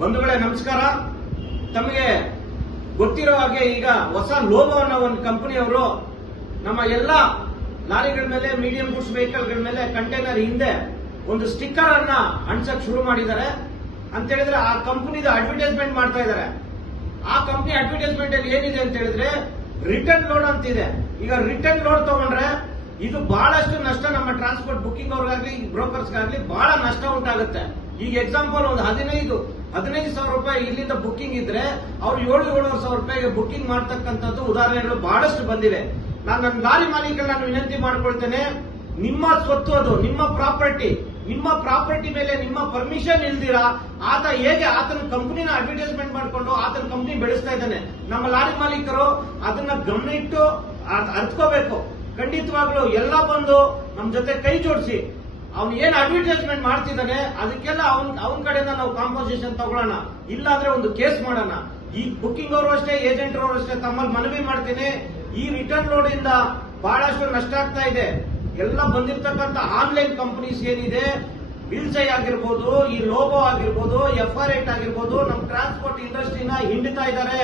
ಬಂಧುಗಳೇ ನಮಸ್ಕಾರ. ತಮಗೆ ಗೊತ್ತಿರೋ ಹಾಗೆ ಈಗ ಹೊಸ ಲೋಗೋ ಅನ್ನೋ ಒಂದು ಕಂಪನಿಯವರು ನಮ್ಮ ಎಲ್ಲ ಲಾರಿಗಳ ಮೇಲೆ, ಮೀಡಿಯಂ ಗೂಡ್ಸ್ ವೆಹಿಕಲ್ಗಳ ಮೇಲೆ ಕಂಟೈನರ್ ಹಿಂದೆ ಒಂದು ಸ್ಟಿಕ್ಕರ್ ಅನ್ನ ಅಂಟಿಸಕ್ ಶುರು ಮಾಡಿದ್ದಾರೆ. ಅಂತ ಹೇಳಿದ್ರೆ ಆ ಕಂಪನಿದ ಅಡ್ವರ್ಟೈಸ್ಮೆಂಟ್ ಮಾಡ್ತಾ ಇದ್ದಾರೆ. ಆ ಕಂಪನಿ ಅಡ್ವರ್ಟೈಸ್ಮೆಂಟ್ ಅಲ್ಲಿ ಏನಿದೆ ಅಂತ ಹೇಳಿದ್ರೆ ರಿಟರ್ನ್ ಲೋಡ್ ಅಂತಿದೆ. ಈಗ ರಿಟರ್ನ್ ಲೋಡ್ ತಗೊಂಡ್ರೆ ಇದು ಬಹಳಷ್ಟು ನಷ್ಟ ನಮ್ಮ ಟ್ರಾನ್ಸ್ಪೋರ್ಟ್ ಬುಕಿಂಗ್ ಅವ್ರಿಗಾಗ್ಲಿ ಬ್ರೋಕರ್ಸ್ಗಾಗ್ಲಿ ಬಹಳ ನಷ್ಟ ಉಂಟಾಗುತ್ತೆ. ಈಗ ಎಕ್ಸಾಂಪಲ್ ಒಂದು 15,000 ರೂಪಾಯಿ ಇಲ್ಲಿಂದ ಬುಕಿಂಗ್ ಇದ್ರೆ ಅವ್ರು 7,000 ರೂಪಾಯಿಗೆ ಬುಕಿಂಗ್ ಮಾಡ್ತಕ್ಕಂಥದ್ದು ಉದಾಹರಣೆಗಳು ಬಹಳಷ್ಟು ಬಂದಿವೆ. ನಾನು ನನ್ನ ಲಾರಿ ಮಾಲೀಕರನ್ನ ವಿನಂತಿ ಮಾಡ್ಕೊಳ್ತೇನೆ, ನಿಮ್ಮ ಸ್ವತ್ತು ಅದು, ನಿಮ್ಮ ಪ್ರಾಪರ್ಟಿ ಮೇಲೆ ನಿಮ್ಮ ಪರ್ಮಿಷನ್ ಇಲ್ದಿರಾ ಆತ ಹೇಗೆ ಆತನ ಕಂಪನಿನ ಅಡ್ವರ್ಟೈಸ್ಮೆಂಟ್ ಮಾಡ್ಕೊಂಡು ಆತನ ಕಂಪನಿ ಬೆಳೆಸ್ತಾ ಇದ್ದಾನೆ. ನಮ್ಮ ಲಾರಿ ಮಾಲೀಕರು ಅದನ್ನ ಗಮನ ಇಟ್ಟು ಅರ್ಥಕೋಬೇಕು. ಖಂಡಿತವಾಗ್ಲೂ ಎಲ್ಲ ಬಂದು ನಮ್ ಜೊತೆ ಕೈ ಜೋಡಿಸಿ ಅವ್ನು ಏನ್ ಅಡ್ವರ್ಟೈಸ್ಮೆಂಟ್ ಮಾಡ್ತಿದ್ದಾನೆ ಅದಕ್ಕೆಲ್ಲ ಅವನ ಕಡೆಯಿಂದ ನಾವು ಕಾಂಪನ್ಸೇಷನ್ ತಗೊಳ್ಳೋಣ, ಇಲ್ಲಾಂದ್ರೆ ಒಂದು ಕೇಸ್ ಮಾಡೋಣ. ಈ ಬುಕಿಂಗ್ ಅವರು ಅಷ್ಟೇ, ಏಜೆಂಟ್ ಅವರು ಅಷ್ಟೇ ತಮ್ಮಲ್ಲಿ ಮನವಿ ಮಾಡ್ತೀನಿ. ಈ ರಿಟರ್ನ್ ಲೋಡ್ ಇಂದ ಬಹಳಷ್ಟು ನಷ್ಟ ಆಗ್ತಾ ಇದೆ. ಎಲ್ಲ ಬಂದಿರತಕ್ಕಂತ ಆನ್ಲೈನ್ ಕಂಪನೀಸ್ ಏನಿದೆ, ವಿಲ್ಸೈ ಆಗಿರ್ಬೋದು, ಈ ಲೋಗೋ ಆಗಿರ್ಬೋದು, FR8 ಆಗಿರ್ಬೋದು, ನಮ್ಮ ಟ್ರಾನ್ಸ್ಪೋರ್ಟ್ ಇಂಡಸ್ಟ್ರಿನ ಹಿಂಡಿತಾ ಇದ್ದಾರೆ.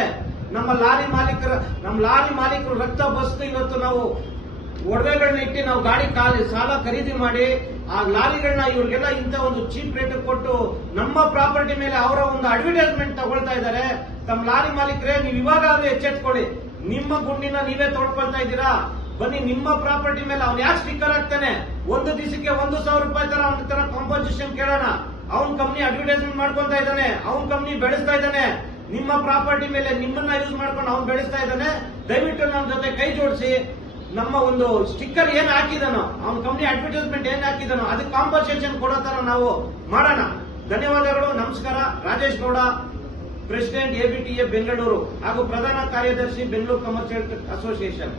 ನಮ್ಮ ಲಾರಿ ಮಾಲೀಕರು ರಕ್ತ ಬಸ್ತು ಇವತ್ತು ನಾವು ಒಡವೆಗಳನ್ನ ಇಟ್ಟು ನಾವು ಗಾಡಿ ಸಾಲ ಖರೀದಿ ಮಾಡಿ ಆ ಲಾರಿಗಳನ್ನ ಇವ್ರಿಗೆಲ್ಲ ಇಂತ ಒಂದು ಚೀಪ್ ರೇಟ್ ಕೊಟ್ಟು ನಮ್ಮ ಪ್ರಾಪರ್ಟಿ ಮೇಲೆ ಅವರ ಒಂದು ಅಡ್ವರ್ಟೈಸ್ಮೆಂಟ್ ತಗೊಳ್ತಾ ಇದ್ದಾರೆ. ತಮ್ಮ ಲಾರಿ ಮಾಲೀಕರೇ, ನೀವು ಇವಾಗಾದ್ರೂ ಎಚ್ಚೆತ್ಕೊಳ್ಳಿ. ನಿಮ್ಮ ಗುಂಡಿನ ನೀವೇ ತೊಡ್ಕೊಳ್ತಾ ಇದ್ದೀರಾ. ಬನ್ನಿ, ನಿಮ್ಮ ಪ್ರಾಪರ್ಟಿ ಮೇಲೆ ಅವ್ನು ಯಾಕೆ ಸ್ಟಿಕ್ಕರ್ ಹಾಕ್ತಾನೆ? ಒಂದು ದಿವಸಕ್ಕೆ 1,000 ರೂಪಾಯಿ ತರ ಒಂದು ತರ ಕಾಂಪನ್ಸೇಷನ್ ಕೇಳೋಣ. ಅವನ್ ಕಂಪ್ನಿ ಅಡ್ವರ್ಟೈಸ್ಮೆಂಟ್ ಮಾಡ್ಕೊಂತಾ ಇದ್ದಾನೆ, ಅವನ್ ಕಂಪ್ನಿ ಬೆಳೆಸ್ತಾ ಇದ್ದಾನೆ. ನಿಮ್ಮ ಪ್ರಾಪರ್ಟಿ ಮೇಲೆ ನಿಮ್ಮನ್ನ ಯೂಸ್ ಮಾಡ್ಕೊಂಡು ಅವ್ನು ಬೆಳೆಸ್ತಾ ಇದ್ದಾನೆ. ದಯವಿಟ್ಟು ನಮ್ಮ ಜೊತೆ ಕೈ ಜೋಡಿಸಿ ನಮ್ಮ ಒಂದು ಸ್ಟಿಕ್ಕರ್ ಏನ್ ಹಾಕಿದಾನೋ, ಅವ್ನ ಕಂಪ್ನಿ ಅಡ್ವರ್ಟೈಸ್ಮೆಂಟ್ ಏನ್ ಹಾಕಿದಾನೋ ಅದಕ್ಕೆ ಕಾಂಪನ್ಸೇಷನ್ ಕೊಡೋ ತರ ನಾವು ಮಾಡೋಣ. ಧನ್ಯವಾದಗಳು. ನಮಸ್ಕಾರ. ರಾಜೇಶ್ ಗೌಡ, ಪ್ರೆಸಿಡೆಂಟ್ ABTA ಬೆಂಗಳೂರು ಹಾಗೂ ಪ್ರಧಾನ ಕಾರ್ಯದರ್ಶಿ ಬೆಂಗಳೂರು ಕಮರ್ಷಿಯಲ್ ಅಸೋಸಿಯೇಷನ್.